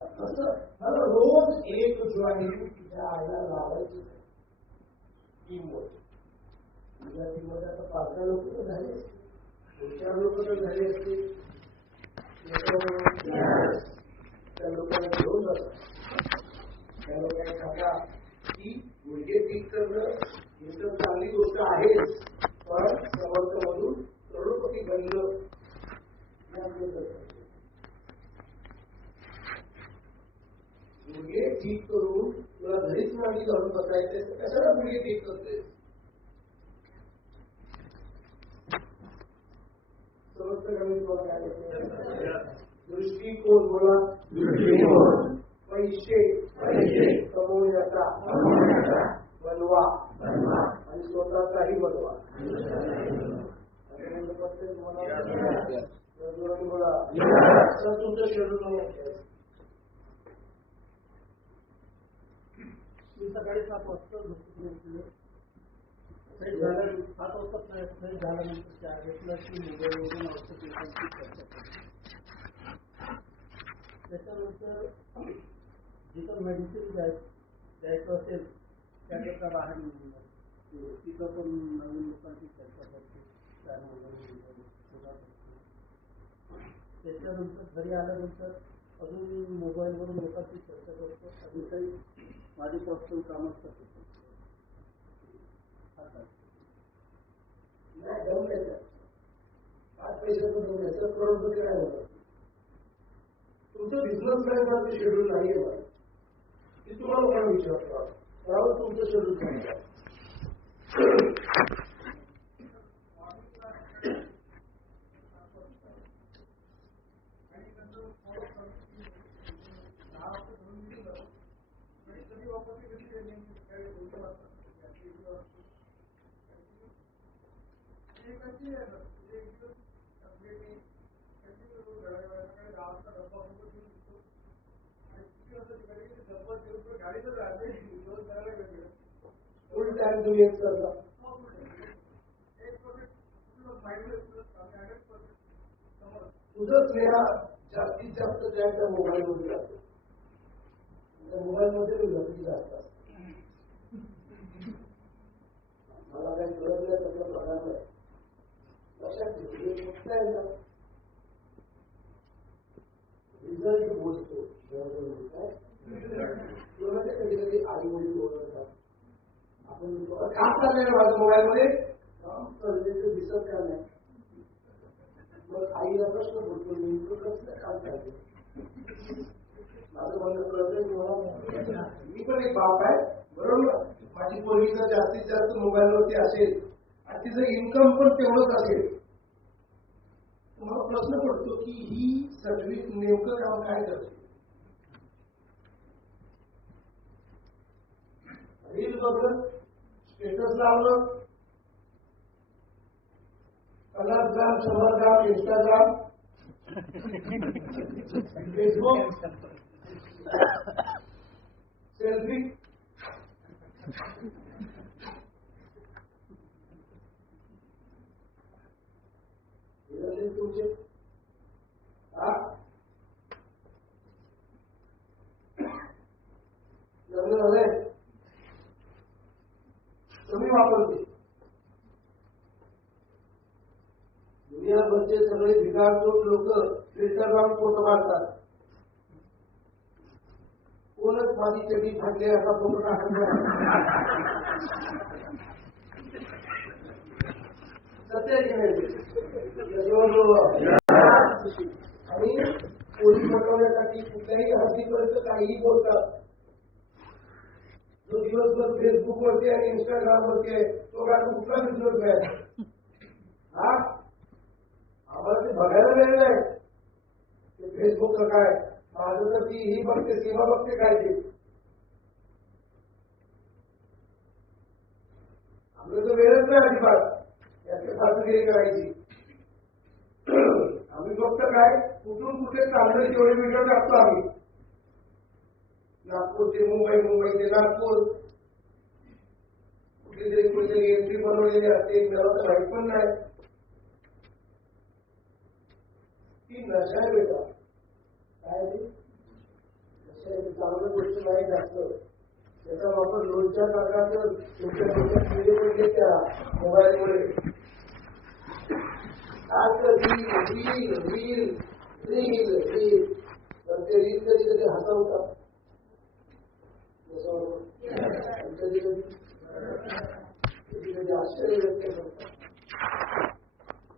मला रोज एक ज्वारी तिच्या आईला लावायची टीममध्ये आता 5 लोक तर झाले, 4 लोक तर झाले असतील. त्या लोकांना घेऊन जातात. त्या लोकांना सांगा की गुडघे ठीक करणं ही तर चांगली गोष्ट आहेच, पण समर्थमधून करोडपती बनलं गुडघे ठीक करून तुला घरीच मांडी घालून बसायचे, कशाला गुडघे ठीक करते? दृष्टिकोन बोला, पैसे कमवण्याचा बनवा आणि स्वतःचाही बनवा. बोला तुमचं शेड्यूल मी सकाळी 7 वाजता झोपून 7 वाजता फ्रेश झाल्यानंतर चहा घेतला की मोबाईलवरून औषध चर्चा करतो. त्याच्यानंतर जिथं मेडिसिन द्यायचं असेल त्याकरता बाहेर निघून जातो. तिथं पण नवीन लोकांची चर्चा करतो, त्याच्यानंतर घरी आल्यानंतर अजून मोबाईलवरून लोकांची चर्चा करतो. अजून काही माझी पर्सनल कामच करतो. नाही दम द्यायचा, 5 पैशाचं दम द्यायचं, करोडपती काय होतं. तुमचं बिझनेसमॅन शेड्यूल नाही आहे मला, की तुम्हाला कोणा विचारतो त्यावर तुमचं शेड्यूल सांगा. फुल टाइम तुम्ही एक करता. तुझं स्नेह जास्तीत जास्त त्या मोबाईलमध्ये जातो. मोबाईलमध्ये मी गर्दी जास्त असते. मला काही कळत नाही, सगळं प्रकार नाही. लक्षात ठेव रिझल्ट बोलतो. कधी कधी आई वडील ओळखतात. आपण काम चाललंय माझं मोबाईलमध्ये, काम चाललेलं दिसत का नाही. मग आईला प्रश्न बोलतो, मी कसलं काम चालते माझं म्हणणं कळतंय तुम्हाला. मी पण एक बाप आहे बरोबर. माझी पोरगी जर जास्तीत जास्त मोबाईलवरती असेल आणि तिचं इन्कम पण तेवढंच असेल, तुम्हाला प्रश्न पडतो की ही सगळी नेमकं काम काय करते. रील बघलं, स्टेटस लावलं, 50 ग्राम 100 ग्राम इंस्टाग्राम फेसबुक सेल्फी. तुमचे लग्न झालंय कमी वापरते. दुनियाभरचे सगळे भिकारचोट लोक फिल्टर लावून फोटो काढतात. कोणच माझी चटी फाटली असा फोटो काढत सत्य की नाही. आणि पोलीस पटवण्यासाठी कुठल्याही हद्दीपर्यंत काहीही बोलतात. जो दिवसभर फेसबुक वरती आणि इंस्टाग्राम वरती आहे तो काय कुठला बिझनेस आहे. हा आम्हाला ते बघायला वेळ नाही. ते फेसबुकचं काय, माझं तर ती ही बघते, सीमा बघते काय ते. आम्ही तर वेळच नाही अजिबात याची सासगिरी करायची. आम्ही फक्त काय कुठून कुठे चाललं तेवढे व्हिडिओ टाकतो आम्ही. नागपूर ते मुंबई, मुंबई ते नागपूर, कुठली तरी कुठेतरी एंट्री बनवलेली असते, मला तर माहित पण नाही. ती नशा आहे बेटा. काय ती चांगली गोष्ट नाही जास्त त्याचा वापर लोणच्या करण्याचं तुमच्या डोक्यात किडे पडले त्या मोबाईलमुळे. आज रील रील रील रील तर ते रील कधी कधी हसवतात कधी कधी कधी कधी आश्चर्य व्यक्त करतात.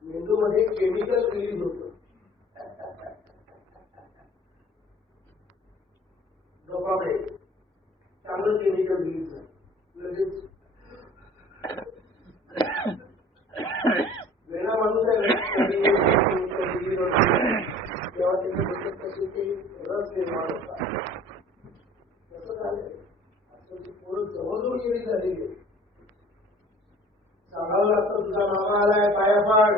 मेंदूमध्ये केमिकल रिलीज होतं. डोपामाइन चांगलं केमिकल रिलीज झालं लगेच. वेळा माणूस आहे तेव्हा त्याच्या डोक्यात कसे ते रस निर्माण होतात. कसं झालंय आजकालची पोरं जवळजवळ गेली झालेली आहे. सांगावं लागतं तुझा मामा आलाय पाया पाड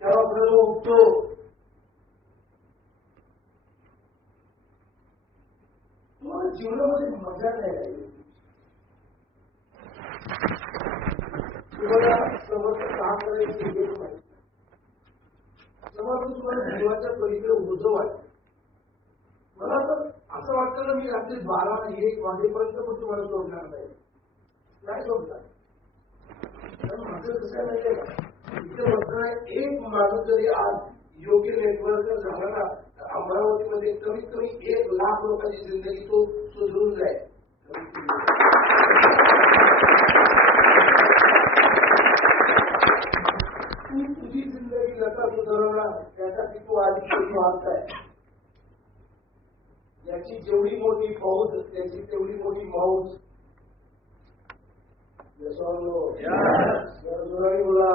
तेव्हा पुढे उठतो. तुम्हाला जीवनामध्ये मजा नाही राहिली. तुम्हाला समर्थ काम करायची हेच माहिती समर्थ तुम्हाला जीवाच्या पलीकडे ओझं वाटतं. मला तर असं वाटतं ना मी रात्री 12-1 वाजेपर्यंत पण तुम्हाला सोडणार नाही सोडणार. कारण माझं कसं माहितीये का इथे म्हटलं आहे एक माणूस जरी आज योग्य नेटवर्क झाला ना तर अमरावतीमध्ये कमीत कमी 1 लाख लोकांची जिंदगी तो सुधरून जाईल. तू तुझी जिंदगी नका सुधारवणार त्यासाठी तू आधी मागताय. याची जेवढी मोठी फौज त्याची तेवढी मोठी मौज. बोला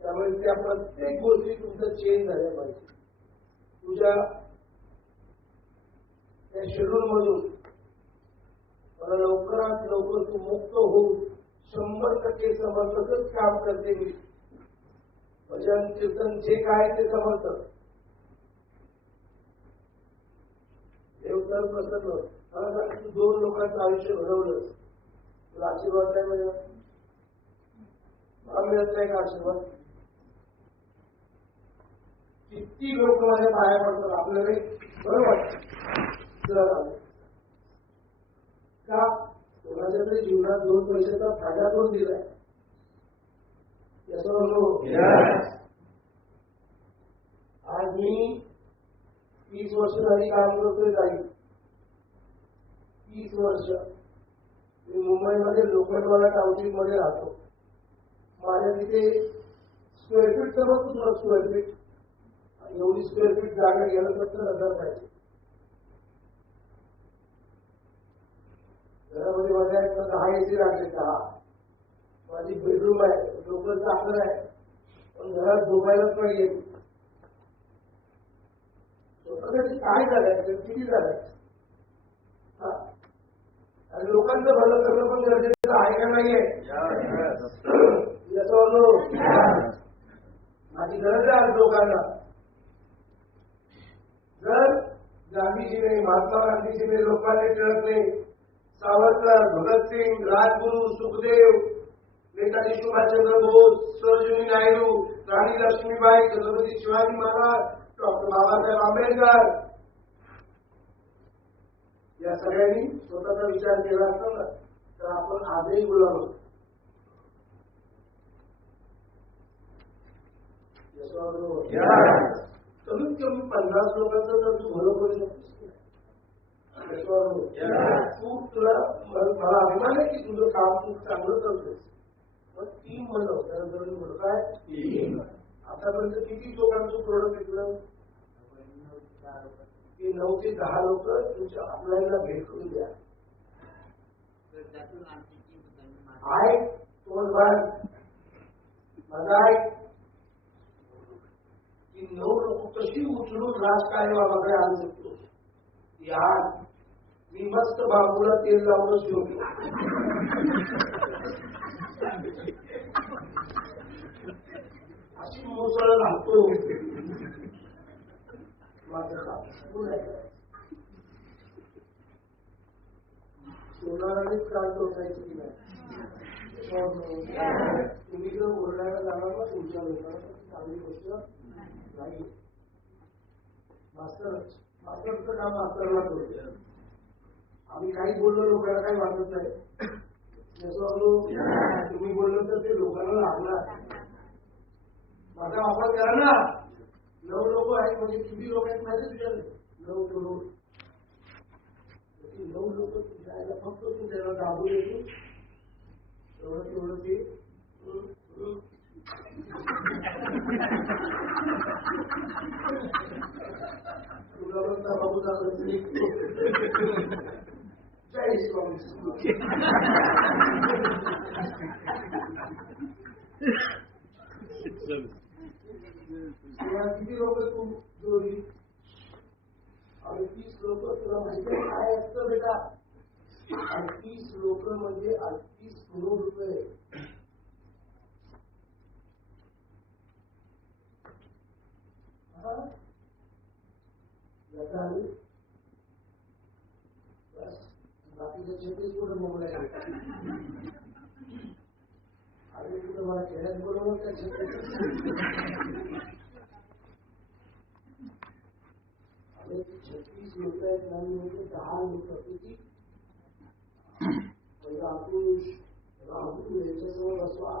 त्यामुळे त्या प्रत्येक गोष्टी तुमचं चेंज झाल्या पाहिजे. तुझ्या त्या शेड्यूल मधून मला लवकरात लवकर तू मुक्त होऊन 100% समर्थकच काम करते मी. भजन कीर्तन जे काय ते समर्थक देवतर प्रसन्न. मला सांग तू 2 लोकांचं आयुष्य घडवलं तुला आशीर्वाद नाही मिळत. मला मिळत नाही का आशीर्वाद. किती लोक माझ्या पाया पडतात आपल्याला बरं वाटतं का कोणाच्या तरी जीवनात 2 पैशाचा फायदा करून दिलाय. आज मी 30 वर्ष झाली काम करतोय काही 30 वर्ष. मी मुंबईमध्ये लोखंडवाला टाउनशिप मध्ये राहतो. माझ्या तिथे स्क्वेअर फीट समजतो तुला स्क्वेअर फीट एवढी स्क्वेअर फीट जागा गेलं 70,000 पाहिजे. घरामध्ये माझ्या 10 AC लागले 10. माझी बेडरूम आहे लोकल चांगलं आहे पण घरात झोपायलाच पाहिजे. स्वतःसाठी काय झालंय किती झालंय आणि लोकांचं भलं करणं पण गरजेचं आहे का नाहीये. माझी गरज आहे आज लोकांना. जर गांधीजीने महात्मा गांधीजीने लोकांनी टिळकले सावरकर भगतसिंग राजगुरू सुखदेव नेताजी सुभाषचंद्र बोस सरोजिनी नायडू राणी लक्ष्मीबाई छत्रपती शिवाजी महाराज डॉक्टर बाबासाहेब आंबेडकर या सगळ्यांनी स्वतःचा विचार केला असता ना तर आपण आजही गुलाम होतो. कमीत कमी 50 लोकांचं जर तू भलं करू शकतोस तू तुला मला अभिमान आहे की तुझं काम तू चांगलं करतोस. मग टीम बनव त्यानंतर काय आतापर्यंत किती लोकांचं प्रोडक्ट विकलं की 9 ते 10 लोक तुमच्या ऑनलाईनला भेट करून द्या. आहे माझा आहे की 9 लोक कशी उचलून राजकारणाकडे आणू शकतो. आज मी मस्त बांबूला तेल लावूनच ठेवतो. अशी मुसळ घालतो माझं काम सोनारानेच काम शोधायचं की नाही. तुम्ही जर बोलण्याला जाणार ना तुमच्या लोकांना चांगली गोष्ट नाही. मास्तरचं काम मास्तरला करतो. आम्ही काही बोललो लोकांना काही वाटत नाही. तुम्ही बोललो तर ते लोकांना लागणार. माझा वापर करा ना. 9 लोक आहेत म्हणजे किती लोक आहेत माहिती तुझ्याकडे? 9 करोड. 9 लोक तुझ्याला फक्त तुझ्याला दाबून येतो तेवढं ते तुला म्हणता बाबू किती लोक तू जोडली? 38 लोक. तुला माहिती आहे काय असतं बेटा? 38 लोक म्हणजे 38 करोड रुपये. बाकीचे 36 कुठे मोबाईल आणि कुठं मला खेळात बोलवलं त्या 36 लोक आहेत. 10 लोक किती? राहुल यांच्यासमोर बसवा.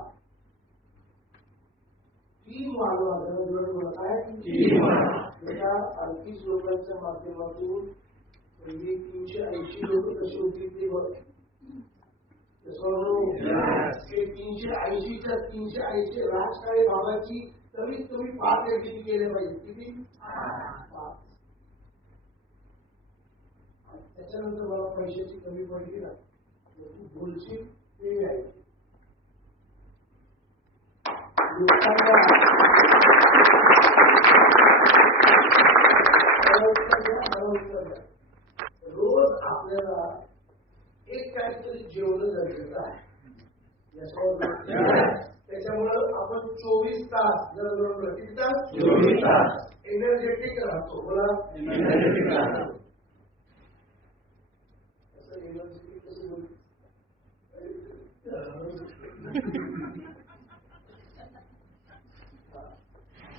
टीम वाढवा. काय 38 लोकांच्या माध्यमातून म्हणजे 380 लोक कशी होती ते बघ. 380 राजकाळी भागाची कमीत कमी 5 किती केले पाहिजे? किती? 5. त्याच्यानंतर मला पैशाची कमी पडली ना तू बोलशील ते आहे. रोज आपल्याला एक काहीतरी जेवण गरजेचं आहे. त्याच्यामुळं आपण 24 तास जर किती तास? 24 तास एनर्जेटिक राहतो. बोला एनर्जेटिक राहतो. असं एनर्जेटिक कसं बोल?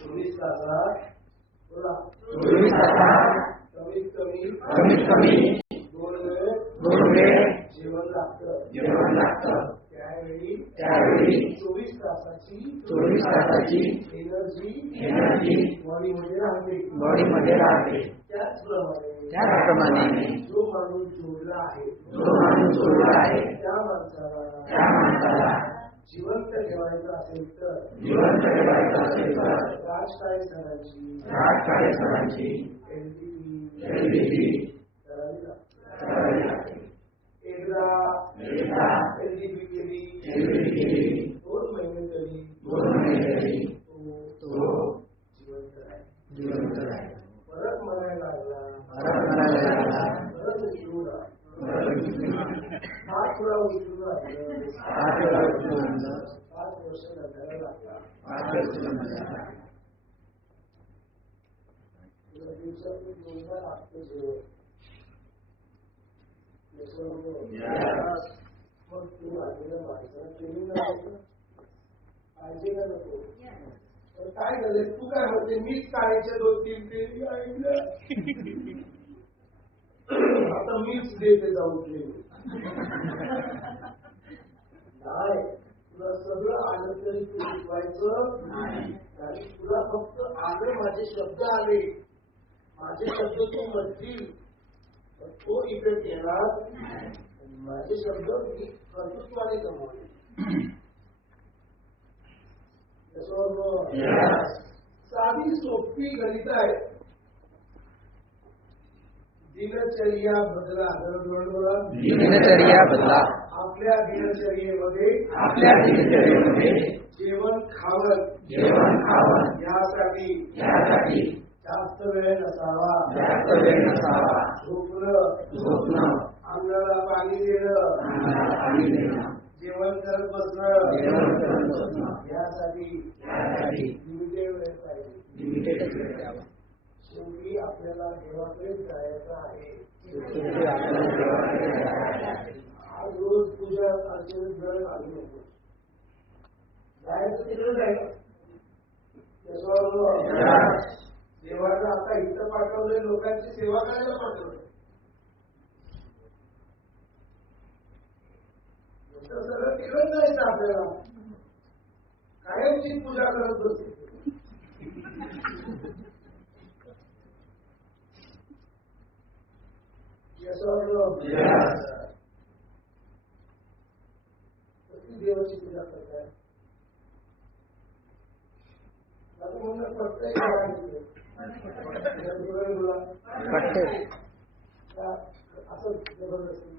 24 तासात बोला 24 तासात कमीत कमी 2 वेळ जेवण लागतं. त्यावेळी 24 तासाची एनर्जी बॉडीमध्ये राहते. त्याचप्रमाणे जो माणूस जोडला आहे त्या माणसाला जिवंत ठेवायचं असेल तर राजकाळी सरांची एलडीबी करावी लागते. एकदा एलडीबी केली 2 महिने तरी तो जिवंत राहील. परत मरायला लागला परत उचलून 5 वेळा उचलून राहिलं 5 वर्ष नंतर लागला. दिवसातून 2दा लागतं जेवण. मग तू आलेल्या माणसाला ट्रेनिंग करायचं पाहिजे का नको? तर काय झालं? तू काय म्हणते? मीच काळीच्या 2-3 ट्रेनिंग ऐकलं आता मीच देते जाऊन ट्रेनिंग. नाही, तुला सगळं आलं तरी तू शिकवायचं नाही. तुला फक्त आलं, माझे शब्द आले, माझे शब्द तू म्हणतील तो इफेक्ट येणार. माझे शब्द मी कर्तृत्वाने कमवले. साधी सोपी गणित आहे. दिनचर्या बदला. आपल्या दिनचर्येमध्ये जेवण खावण यासाठी जास्त वेळ नसावा. झोपणं, अंगाला पाणी देणं, जेवण करत बसणं यासाठी लिमिटेड वेळ पाहिजे. शेवटी आपल्याला देवाकडे जायचं आहे. आज रोज पूजा अर्चनेत वेळ घालू नको. जायचं तिकडे जायचं. देवाला आता इथं पाठवलंय, लोकांची सेवा करायला पाठवलंय. सगळं केलं जायचं आपल्याला, कायमची पूजा करत होती. देवाची पूजा करताय म्हणून प्रत्येक असं जबरदस्ती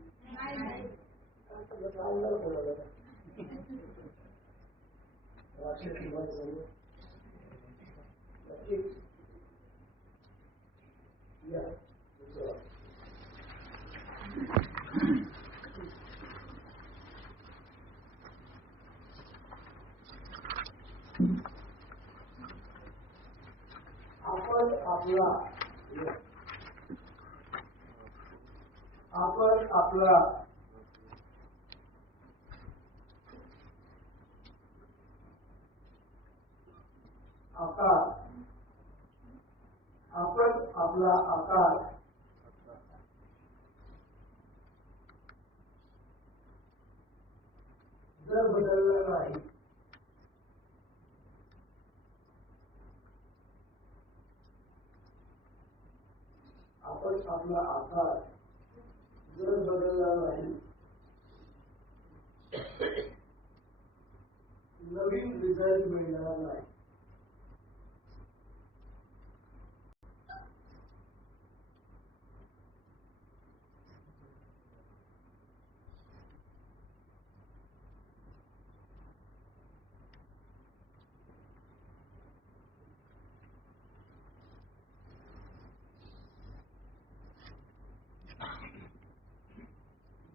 आपण आपला आकार, आपण आपला आकार जर बदलला नाही, आपण आपला आकार जर बदलला नाही, नवीन रिझल्ट मिळणार नाही.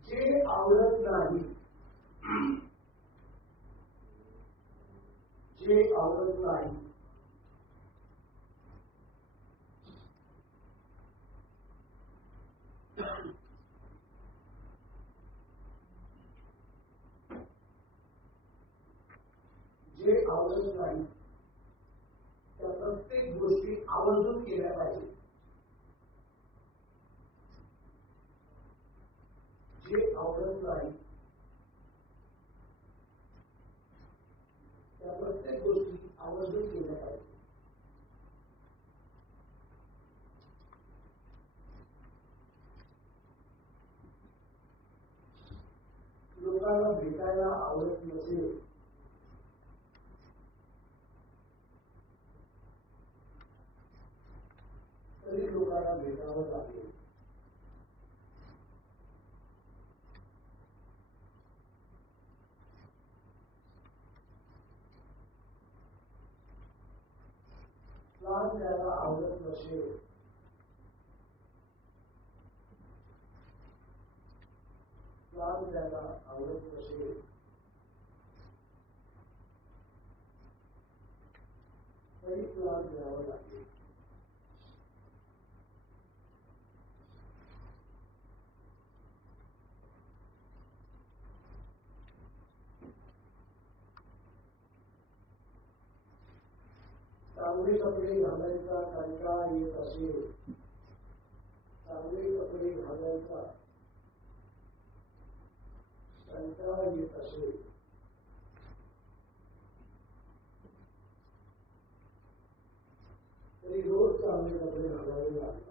जे आवडत नाही, जे आवडत नाही, जे आवडत नाही त्या प्रत्येक गोष्टी आवर्जून केल्या पाहिजे. जे आवडत नाही त्या प्रत्येक गोष्टी आवर्जून केल्या पाहिजे. लोकांना भेटायला आवडत नसेल तरी लोकांना भेटावं लागेल. प्लान द्यायला आवडत नसेल प्लान द्यायला आवडत नसेल तरी प्लान द्यावं लागेल. चांगले कपडे घालायचा कंटाळा येत असेल, चांगले कपडे घालायचा कंटाळा येत असेल तरी रोज चांगले कपडे घालावे लागतात.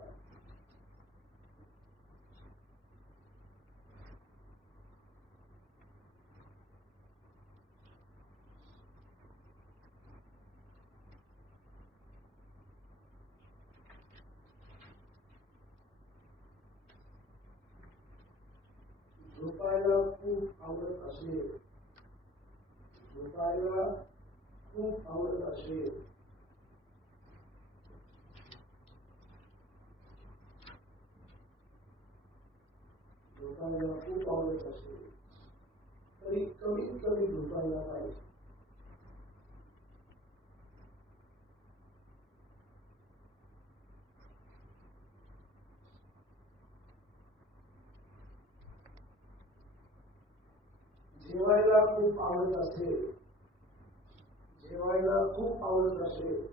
झोपायला खूप आवडत असेल, झोपायला खूप आवडत असेल झोपायला खूप आवडत असेल तरी कमीत कमी झोपायला पाहिजे. जेवायला खूप आवडत असेल, जेवायला खूप आवडत असेल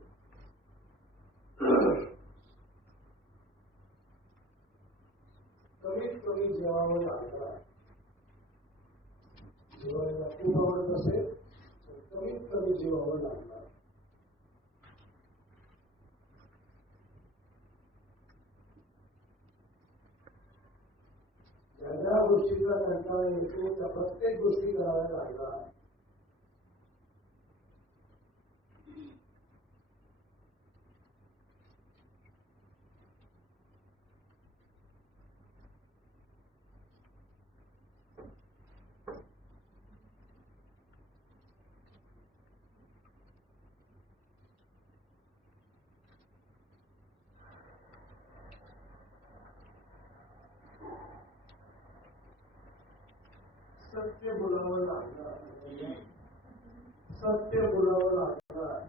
कमी जेवावं लागणार. जेवायला खूप आवडत असेल तर कमीत कमी जेवावं लागणार. ज्या गोष्टीचा कंटाळा येतो त्या प्रत्येक गोष्टी कराव्या लागणार. सत्य बोलावं लागणार. सत्य बोलावं लागणार.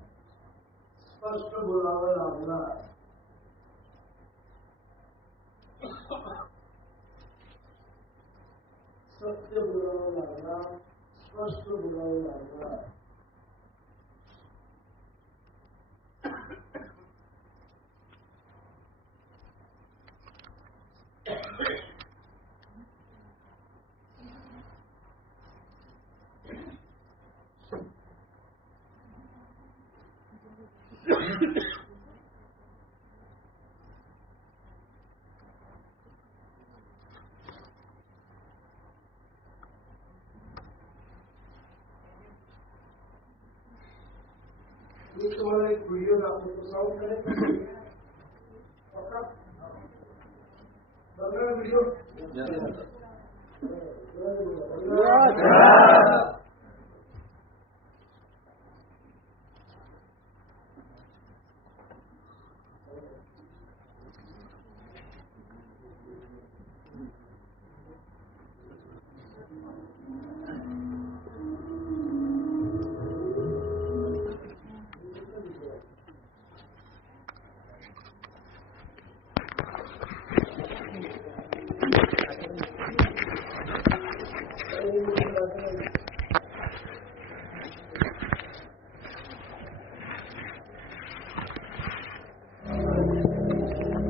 स्पष्ट बोलावं लागणार. सत्य बोलावं लागणार. स्पष्ट बोलावं लागणार. मी तुम्हाला एक व्हिडिओ दाखवतो. साऊंड कनेक्ट बघा video.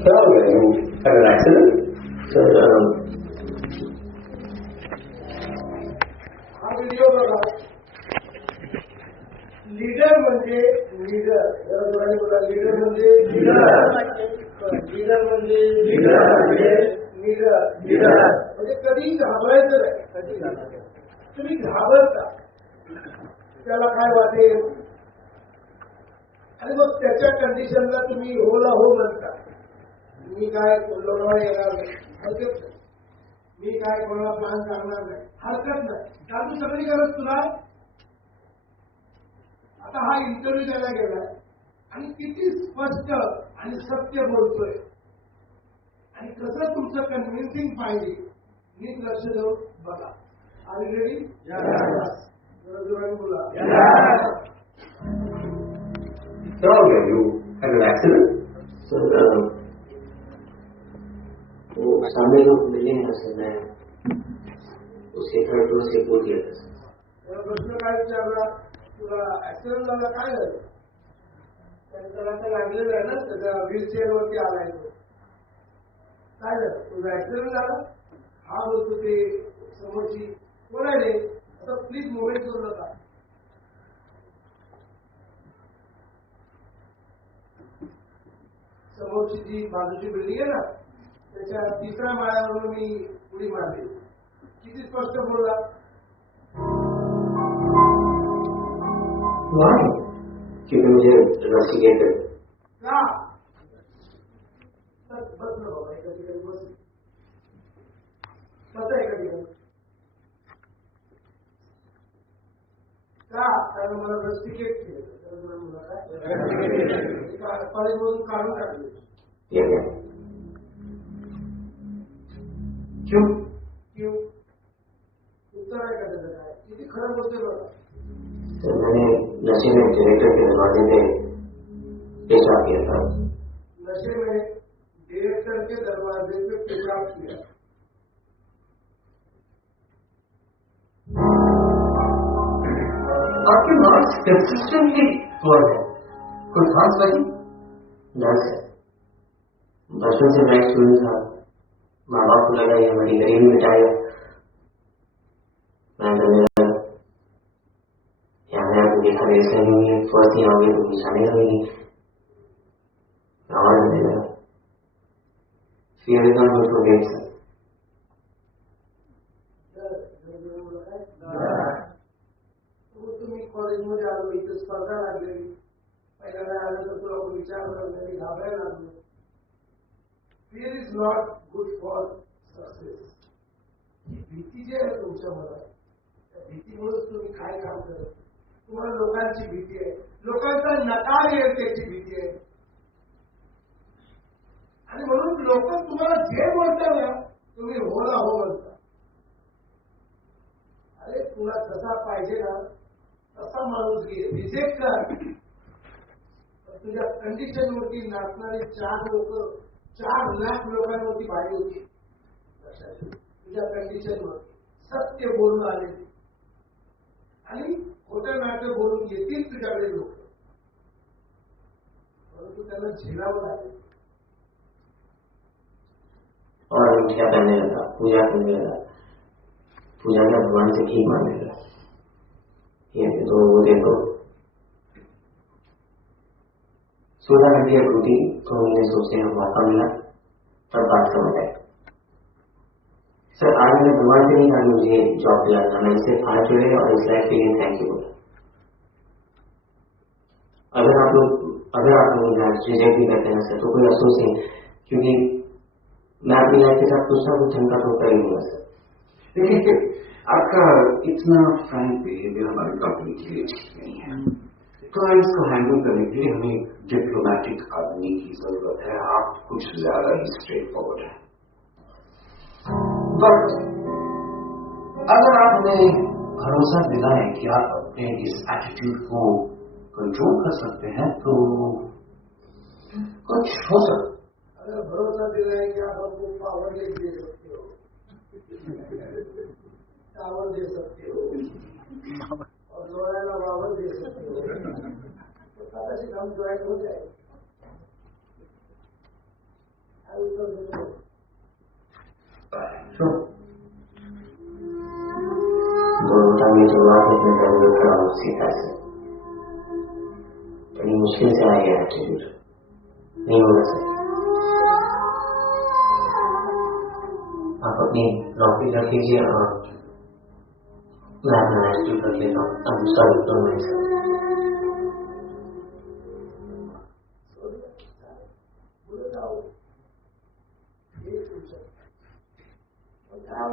Sorry, you had an accident? हा व्हिडिओ बघा. लीडर म्हणजे लीडर. लीडर म्हणजे लीडर म्हणजे लीडर म्हणजे कधी घाबरायचं नाही. कधी घाबरायचं तुम्ही घाबरता त्याला काय वाटेल आणि मग त्याच्या कंडिशनला तुम्ही होला हो म्हणता. मी काय लोणावळा येणार नाही, हरकत नाही. मी काय कोणाला प्लॅन करणार नाही, हरकत नाही. कारण सगळी गरज तुला. आता हा इंटरव्ह्यू द्यायला गेलाय आणि किती स्पष्ट आणि सत्य बोलतोय आणि कसं तुमचं कन्व्हिन्सिंग पाहिजे. नीट लक्ष देऊन बघा. Are you ready? जोरात बोला. Sorry, you had an accident? वो सामने लोग मिले हैं सर. मैं उसके घर तो से बोल दिया था सर. प्रश्न काय विचारला तुला? ऍक्सिडेंट झाला, काय झालं? त्याला तर लागलेलं आहे ना, त्याच्या व्हीलचेअर वरती आलाय तो. काय झालं? तुझा ऍक्सिडेंट झाला? हा बोलतो ते समोरची. कोण आहे रे? आता प्लीज मोबाईल करू नका. समोरची जी बाजूची बिल्डिंग आहे ना त्याच्या 3ऱ्या माळ्यावरून मी उडी मारली. किती स्पष्ट बोलला. Why? क्योंकि मुझे इन्वेस्टिगेटेड. का? बस ना बाबा, एका ठिकाणी बस. बसा एका ठिकाणी. का? कारण मला इन्व्हेस्टिगेट केलं. कॉलेजमधून काढून टाकले. क्यों? क्यों? उत्तर आहे का त्याचं काय? किती खरं बोलतोय बघा. सर मैंने नशे में डायरेक्टर के दरवाजे पे पेशाब किया था. नशे में डायरेक्टर के दरवाजे पे पेशाब किया. आपके मार्क्स कंसिस्टेंटली पुअर है. कोई खास वजह? ना सर, बचपन से मैं स्टूडेंट था. माँ बाप को लगा ये हमारी गरीबी मिटाएगा, मैं तो मेरा यहाँ आपको देखा ऐसे नहीं हुई, फर्स्ट यहाँ हुई तो निशाने लगेगी, आवाज नहीं लगा, फिर इतना मुझको देख सकते तुम्ही कॉलेजमध्ये आलो, इथे स्पर्धा लागलेली, पहिल्यांदा आलं तर तुला विचार नाही, घाबरायला लागलो. Fear is not good for success. भीती जी आहे तुमच्या मनात, त्या भीतीमुळेच तुम्ही काय काम करत, तुम्हाला लोकांची भीती आहे, लोकांचा नकार येईल त्याची भीती आहे, आणि म्हणून लोक तुम्हाला जे बोलतात ना तुम्ही हो ना हो म्हणता. अरे तुला जसा पाहिजे ना तसा माणूस घे, रिजेक्ट कर. तुझ्या कंडिशन वरती नाचणारे 4 लाख लोकांवरती भारी होती. तुझ्या कंडिशन वरती सत्य बोलून आले आणि खोटं नाटक बोलून येतील तुझ्याकडे लोक, परंतु त्यांना झेलावं लागेल. और क्या करने लगा, पूजा करने लगा, पूजा का भगवान से ठीक मांगने लगा, ये तो वो देखो 16 घंटे ड्यूटी, तो मुझे सोचने का मौका मिला, तब बात समझ आई. सर आज मैंने भगवान से नहीं कहा मुझे जॉब दिलाना, मैं इससे हाथ जोड़े और इस लाइफ के लिए थैंक यू बोला. अगर आप लोग रिजेक्ट भी करते हैं सर तो कोई अफसोस नहीं, क्योंकि मैं अपनी लाइफ के साथ कुछ ना कुछ झंका तो कर ही दूंगा सर. देखिए आपका इतना फ्रैंक बिहेवियर हमारी कंपनी के लिए ठीक नहीं है. क्लाइंट्स को हैंडल करने के लिए हमें डिप्लोमेटिक आदमी की जरूरत है. आप कुछ ज्यादा ही स्ट्रेट फॉरवर्ड है. बट अगर आप हमें भरोसा दिलाएं कि आप अपने इस एटीट्यूड को कंट्रोल कर सकते हैं तो कुछ हो सकता. अगर भरोसा दिला है कि आप हमको पावर दे सकते हो, टावर दे सकते हो और लोहाना वावर दे सकते हो, तो कदाचित हम ज्वाइन हो जाए. उत्तर देतो. मी सुरुवात में सीता से बड़ी मुश्किल से आ गया एटीट्यूड, नहीं होगा सर. आप अपनी नौकरी रख लीजिए और मैं अपना एटीट्यूड रख लेता हूँ. अब सॉरी डोंट माइंड सर.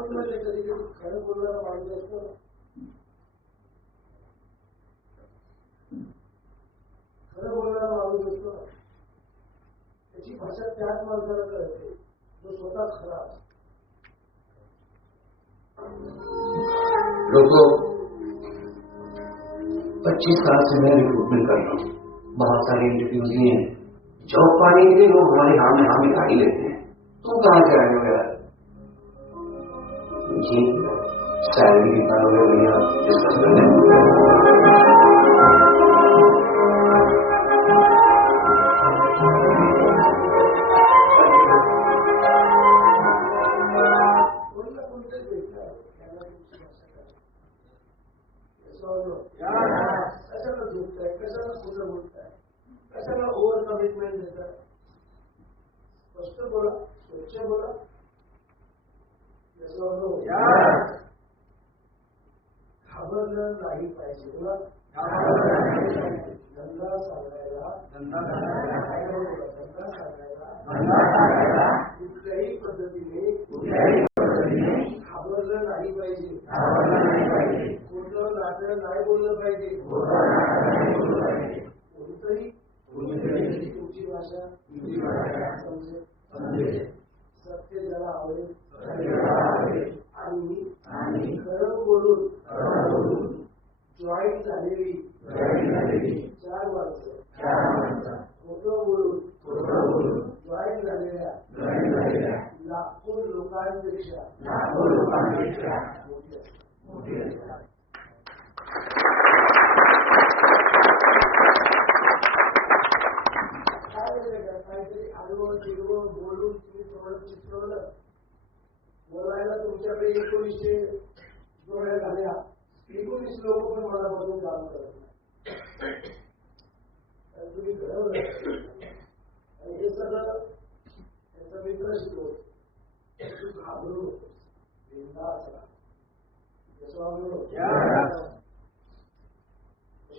कधी कधी खरं बोलणारा माणूस असतो ना, खरं बोलणारा माणूस असतो ना, त्याची भाषा त्याच माणसाला कळते जो स्वतः खरा असतो. लोगों 25 साल से मैं रिक्रूटमेंट कर रहा हूँ, बहुत सारे इंटरव्यूज लिए हैं. जॉब पाने के लिए लोग हमारे हाँ में हाँ मिला ही लेते हैं. तुम कहाँ से आए हो यार? जी सैलरी कितना लोगे भैया डिस्कस कर लें. कशाला झोपताय, कशाला खोटं बोलताय, कशाला ओव्हर कमिटमेंट देतात. स्पष्ट बोला, स्वच्छ बोला. घाबरलं नाही पाहिजे. बोला धंदा सांगायला, धंदा सांगायला कुठल्याही पद्धतीने घाबरलं नाही पाहिजे. कुठलं नाटक नाही बोललं पाहिजे. कोणतरी तुमची भाषा समजेल, सत्य ज्याला आवडेल आणि खरं बोलून जॉईन झालेली 4 माणसं, खोटं बोलून जॉईन झालेल्या लाखो लोकांपेक्षा मोठी असतात. काहीतरी आडवं तिरवं बोलून तुम्ही थोडं चित्रवलं बोलायला तुमच्याकडे 1900 जोड्या झाल्या, 19 लोक पण मनापासून काम करत नाही. तुम्ही घडवलं आणि हे सगळं त्यांचा मित्र शिकवतो. तू घाबरू नको, बिनधास्त राहा.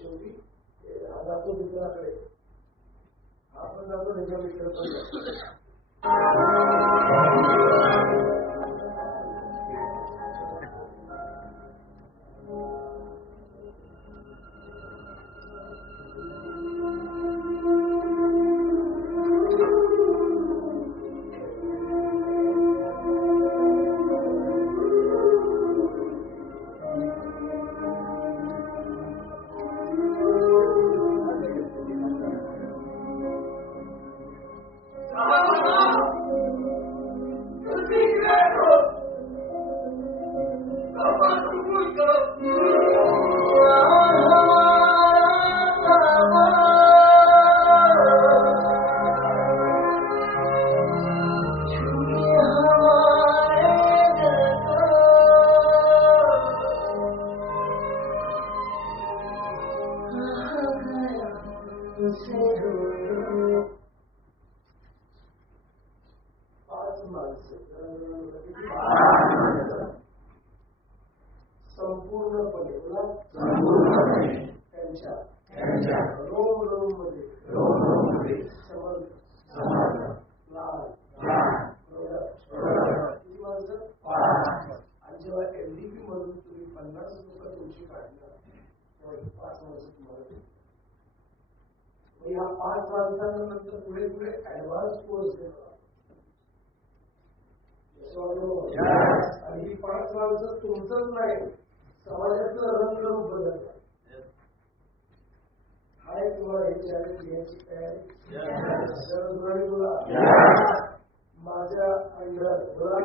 शेवटी हा जातो मित्राकडे, आपण जातो त्याच्या मित्राकडे. संपूर्णपणे त्यांच्या रोम रोम मध्ये आणि जेव्हा एलडीपी मधून तुम्ही 50 रुपये तुमची काढणार तेव्हा 5 वर्ष तुम्हाला या 5 वर्षानंतर पुढे पुढे ऍडव्हान्स कोर्स देणार. आणि ही 5 वर्ष तुमचंच नाही, समाजाचं रंगरूप बदलणार. हाय तुम्हाला हे चॅलेंज घ्यायची तयारी बोला. माझ्या अंडर बोला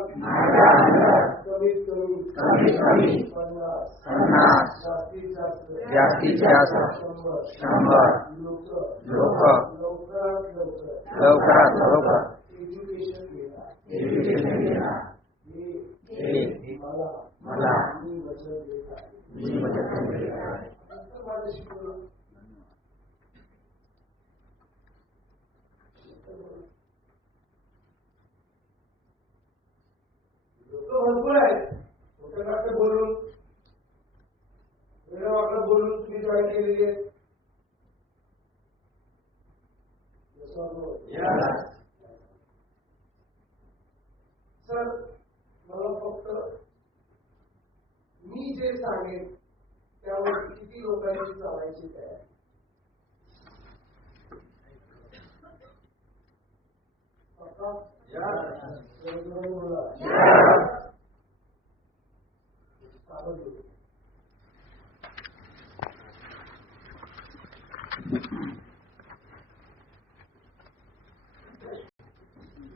कमीत कमी 50 जास्तीत जास्त 100 लोक लवकरात लवकर एज्युकेशन घेणार. मला मी वचन देत आहे. माझं शिकवलं लोक भरपूर आहेत. लोकांकडे बोलून वेळेवाकडे बोलून तुम्ही जॉईन केलेली आहे. सर मला फक्त मी जे सांगेन त्यावर किती लोकांची चालायची तयारी.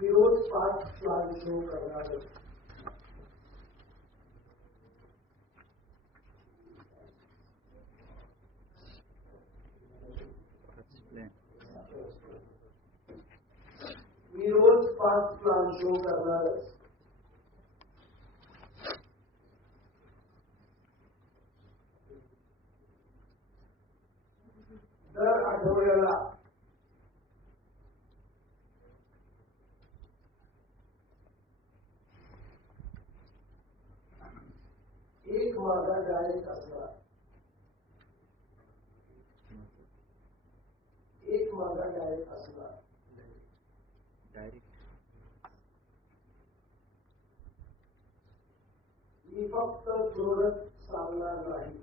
मी रोज 5 प्लान शो करणार आहे. मी रोज 5 प्लान शो करणारच. दर आठवड्याला एक माझा डायरेक्ट असणार. एक माझा डायरेक्ट असणार. मी फक्त प्रोडक्ट सांगणार नाही.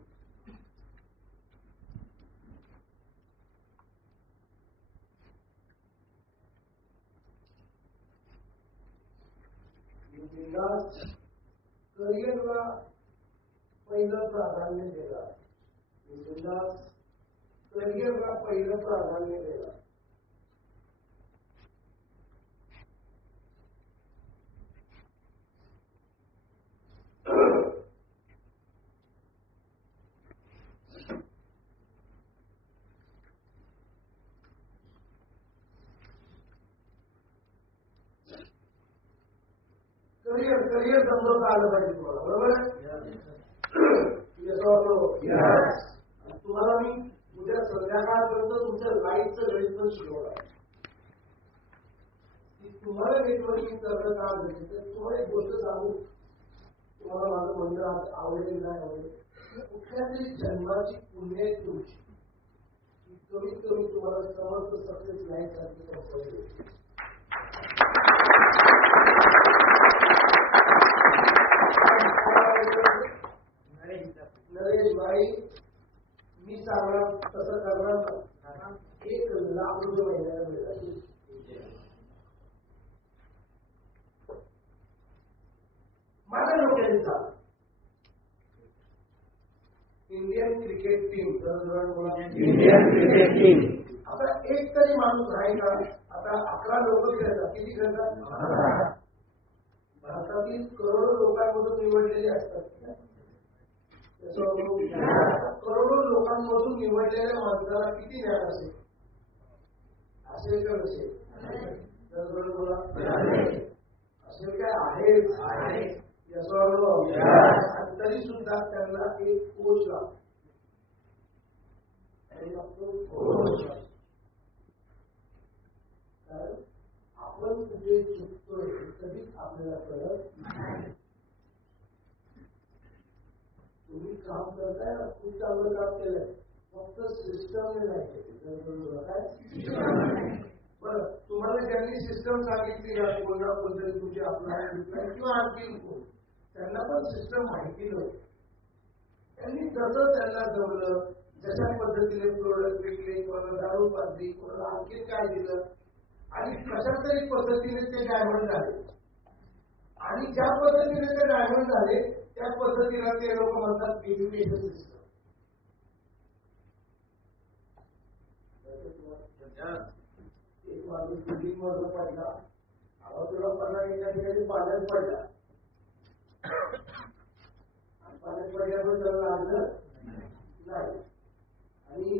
करिअरला पहिलं प्राधान्य देणार. करिअरला पहिलं प्राधान्य देणार. करिअर समजवता आलं पाहिजे तुम्हाला, बरोबर आहे? तुम्हाला मी उद्या संध्याकाळपर्यंत तुमच्या लाईफचं गणित पण शिकवलं आहे. तुम्हाला नेटवर्किंग करणं का गरजेचं? तुम्हाला एक गोष्ट सांगू, तुम्हाला माझं म्हणणं आवडेल नाही आवडेल, कुठल्या तरी जन्माची पुण्य तुमची कमीत कमी तुम्हाला समर्थ सक्सेस नाही सारखी कंपनी. नरेश भाई, मी सांगणार तसं करणार नाही. 1,00,000 रुपये महिन्याला मिळाले. माझ्या डोक्याने चालू इंडियन क्रिकेट टीम, आता एक तरी माणूस आहे का? आता 11 लोक खेळतात, किती खेळतात? भारतातील करोडो लोकांमधून निवडलेले असतात. करोडो लोकांमधून निवडलेल्या माणसाला किती ज्ञान असेल? असेल का नसेल? बोला असेल काय? आहे. तरी सुद्धा त्यांना एक कोच लागतो. कारण आपण कुठे चुकतोय कधीच आपल्याला कळत नाही. तुम्ही काम करताय ना, खूप चांगलं काम केलंय, फक्त सिस्टमने नाही केलं. बरं, तुम्हाला ज्यांनी सिस्टम सांगितली ना, कोणा कोणतरी तुमचे आपला किंवा आणखी कोण, त्यांना पण सिस्टम माहिती नव्हती. त्यांनी जसं त्यांना जमलं, जशा पद्धतीने प्रोडक्ट विकले, कोणाला दारू पाजली, कोणाला आणखी काय दिलं, आणि कशा तरी पद्धतीने ते डायमंड झाले. आणि ज्या पद्धतीने ते डायमंड झाले त्या पद्धतीला ते लोक म्हणतात एज्युकेशन सिस्टम. एक माणूस बिल्डिंग मधून पडला, तुला पडला, एका ठिकाणी पाण्यात पडला, पाण्यात पडल्यावर त्याला लागलं नाही, आणि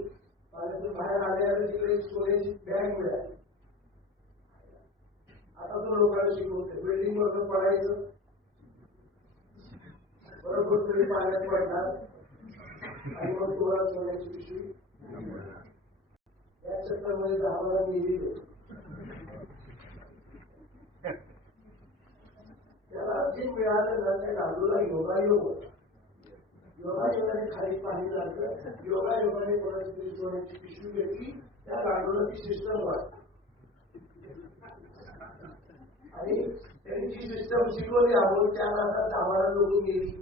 पाण्यातून बाहेर आल्यावर तिकडे सोन्याची बॅग मिळाली. आता तो लोकांना शिकवते बिल्डिंग मधून पडायचं, बरोबर तुम्ही पाण्यात पडणार आणि मग तुम्हाला सोन्याची पिशवी. या चक्करमध्ये 10 वेळा गेली. त्याला जे मिळालं ना त्या गांडूला योगायोग होता. योगायोगाने खाली पाणी लागलं, योगायोगाने कोणाची सोन्याची पिशवी घेतली, त्या गांडूला ती सिस्टम वाटली आणि त्यांची सिस्टम शिकवली. आवड त्याला आता 10 वेळा लोक गेली.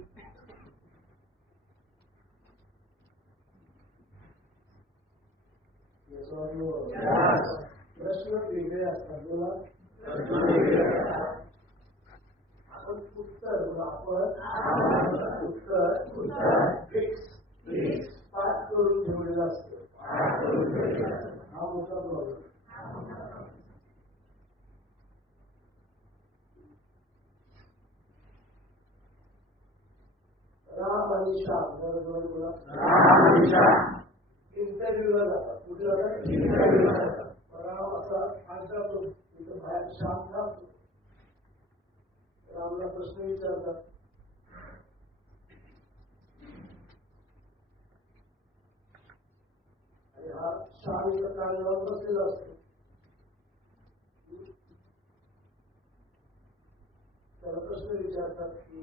प्रश्न वेगळे असतात. बोला आपण उत्तर फिक्स पाठ करून ठेवलेला असतो. हा मोठा प्रॉब्लेम. राम आणि श्याम, बोला इंटरव्ह्यूला जातात. कुठे जातात? इंटरव्ह्यूला जातात. राम असा जातो, तिथं बाहेर श्याम थांबतो. रामला प्रश्न विचारतात, आणि हा श्याम इथं कान लावून बसलेला असतो. त्याला प्रश्न विचारतात की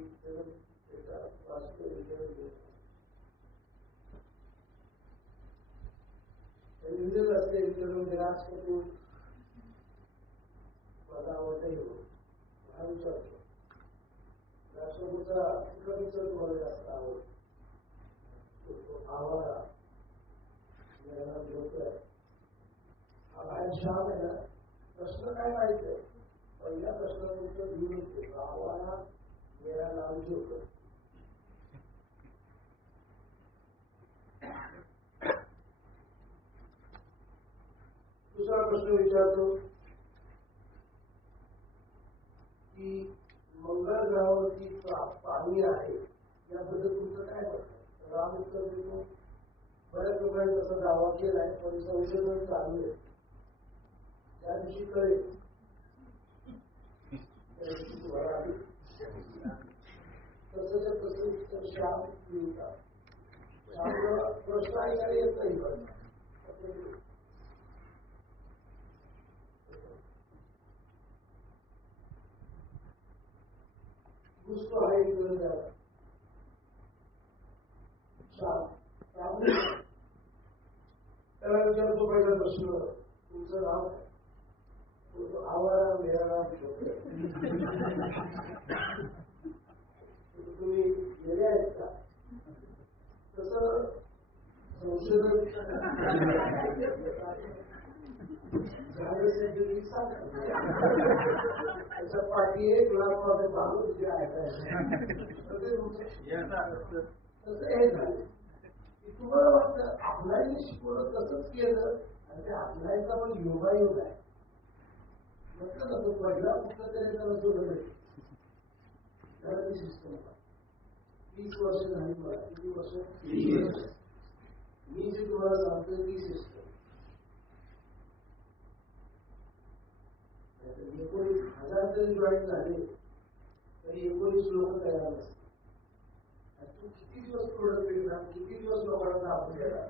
असते राज कपूर माझा आवडता हिरो हा विचारतो, राज कपूरचा कुठला पिक्चर तुम्हाला जास्त आवडतो? आवारा, मेरा नाम जोकर. हा बाहेर श्याम आहे ना, प्रश्न काय माहिती आहे? पहिल्या प्रश्नाचं उत्तर घेऊन येतो, आवारा मेरा नाम जोकर. दुसरा प्रश्न विचारतो की मंगळ ग्रहावरती पाणी आहे याबद्दल तुमचं काय मत? राम उत्तर देतो, बऱ्याच लोकांनी तसा दावा केलाय पण संशोधन चालू आहे, त्या दिवशी कळेल. त्या दिवशी तुम्हाला आधी श्याम मिळतात. श्यामला प्रश्न ऐकायला येत नाही पण गुस्तो आहे त्याला श्याम त्याला विचारतो पहिला प्रश्न, तुमचं नाव काय? आवारा मेरा नाम छोटे. तुम्ही गेले आहेत का? तसं संशोधन त्याच्या पाठी एक लाख बांधून जे ऐकायचं तसं हे झालं की तुम्हाला वाटतं आपल्याने शिकवलं तसंच केलं आणि ते आपल्याचा पण योगायोग आहे. पहिला कुठलं तरी त्याला जोडलं त्याला सिस्टम 30 वर्ष झाली मला. किती वर्ष? मी जे तुम्हाला सांगतोय ती सिस्टम 19,000 जरी जॉईन झाले तरी 19 लोक तयार नसतात. तू किती दिवस प्रोडक्ट विकणार, किती दिवस लोकांना दाखवून देणार,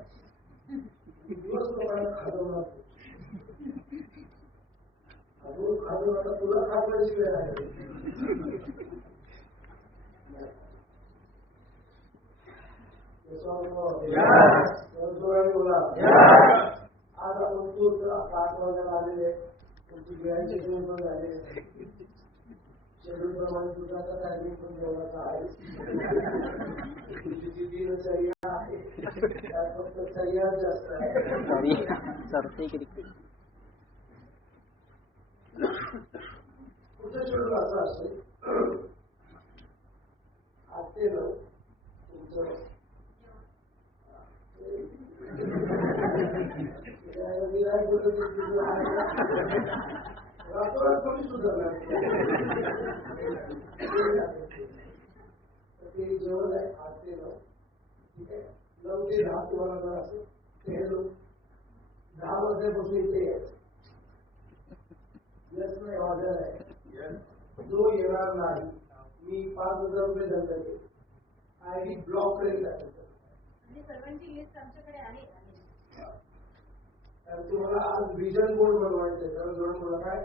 किती दिवस लोकांना खाजवणार. खाजून आता तुला खाजवायची वेळ आहे. बोला आज आपण तू 8 वाजता आलेले तुमची वेळाचे शेड्यूल पण झाले. शेड्यूल प्रमाणे तुझा आता टायमिंग पण जेवणाचा आहे. तुझी जी दिनचर्या आहे त्यात फक्त चर्या जास्त आहे. पुढचं शेड्यूल असं असेल 8 ते 9 तुमचं कमी सुधारणार ते जेवण आहे 8 ते 9. ठीक आहे. 9 ते 10 तुम्हाला जर असं ते 10 वाजल्यापासून इथे यायचं. यस नाही ऑर्डर आहे. जो येणार नाही मी 5,000 रुपये दंड देईल. आयडी ब्लॉक करेल. सर्वांची लिस्ट आमच्याकडे आहे. तुम्हाला आज विजन बोर्ड बनवायचं आहे. जरा जोडून बोला काय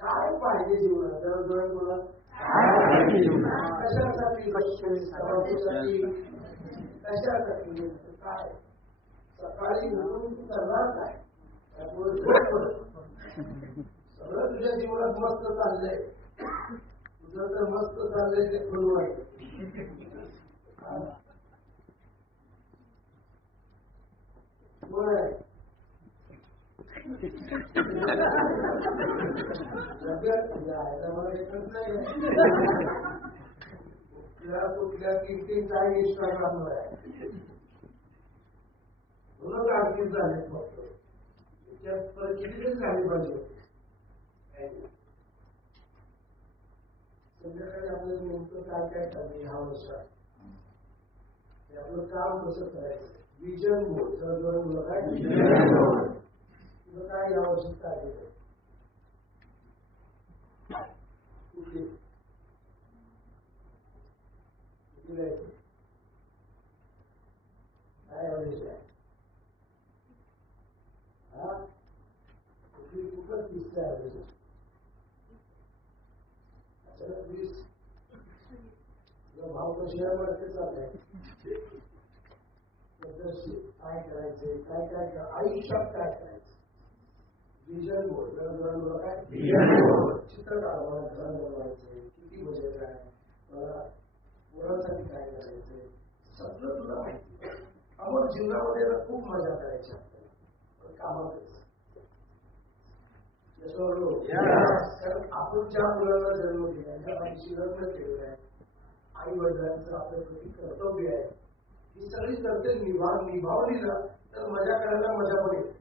काय पाहिजे जीवनात. जरा जोडून बोला कशासाठी समाजासाठी कशासाठी काय सकाळी उठून तू करणार काय सगळं तुझ्या जीवनात मस्त चाललंय. तुझं तर मस्त चाललंय ते खरू आहे. कुठल्या किती काय इंस्टाग्रामवर आहे म्हणून आर्थिक झाले फक्त किती झाली पाहिजे. संध्याकाळी आपल्याला नेमकं काय काय करायचं ह्या वर्षात आपलं काम कसं करायचं. विजन बोर्ड जर मुलं काय तुझं काय यावर्षी काय कुठली काय यावर्षी आहे हा कुठली कुठं 30 आहे. 20 भाव शेअर मार्केट चाललंय. काय करायचंय काय काय आयुष्यात काय करायचं. विजन बोर्ड काय चित्र काढावं. घर बनवायचंय. किती बजेट आहे. मला मुलांसाठी काय करायचंय सगळं तुला माहिती. आपण जीवनामध्ये खूप मजा करायची आपल्याला कामातच. कारण आपण ज्या मुलांना जन्म दिला त्या पाठीशी लग्न केलेलं आहे. आई वडिलांचं आपल्या प्रती कर्तव्य आहे. ही सगळी कर्तव्य निभावली ना तर मजा करायला मजा पण येते.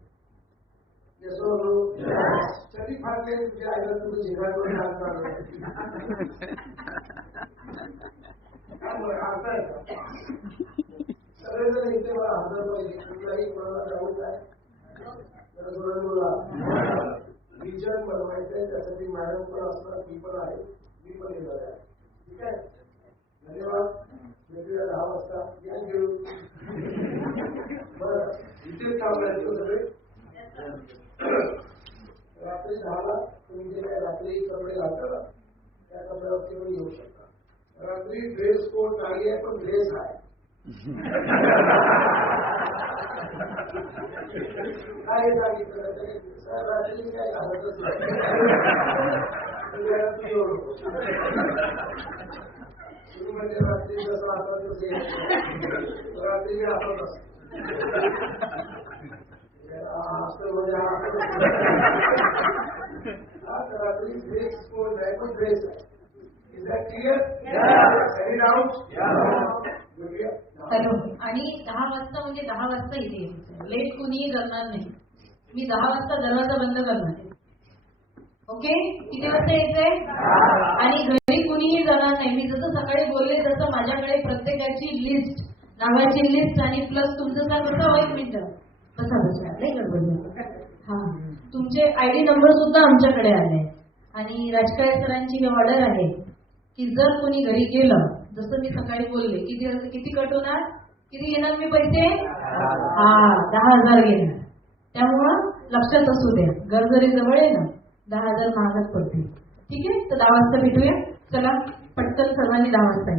तरी फारले तुझ्या आईला तुझं जिघाडून सगळेजण इथे मला हजर पाहिजे. कुठलाही कोणाला जाऊन काय विजन बनवायचंय. त्यासाठी मॅडम पण असणार. मी पण आहे. मी पण येणार आहे. ठीक आहे. धन्यवाद. भेटूया 10 वाजता. या घेऊन. बरं, इथेच थांबायचं सगळे. रात्री 10ला तुम्ही जे काय रात्री कपडे घालता ना त्या कपड्यावरती पण येऊ शकता. रात्री ड्रेस कोड नाही आहे पण ड्रेस आहे. काय सांगितलं सर रात्री काय घालतच नाही. म्हणजे रात्री जसं आता तसे रात्री असत असत म्हणजे रात्री ड्रेस कोड आहे पण ड्रेस आहे. Is that clear? Any doubt? Hello. आणि 10 वाजता म्हणजे 10 वाजता इथे लेट कुणीही करणार नाही. मी 10 वाजता दरवाजा बंद करणार. ओके? किती वाजता यायचंय? आणि घरी कुणीही जाणार नाही. मी जसं सकाळी बोलले तसं माझ्याकडे प्रत्येकाची लिस्ट, नावाची लिस्ट आणि प्लस तुमचं सर कसं 1 मिनिट बसा नाही गडबड. हा, तुमचे ID नंबर सुद्धा आमच्याकडे आले. आणि राजकाळे सरांची ऑर्डर आहे की जर कोणी घरी गेलं, जसं मी सकाळी बोलले, किती कट होणार, किती घेणार मी पैसे? 10,000 घेणार. त्यामुळं लक्षात असू द्या, घर जरी जवळ आहे ना 10,000 महागात पडतील. ठीक आहे? तर 10 वाजता भेटूया. चला पटकन सर्वांनी 10 वाजता.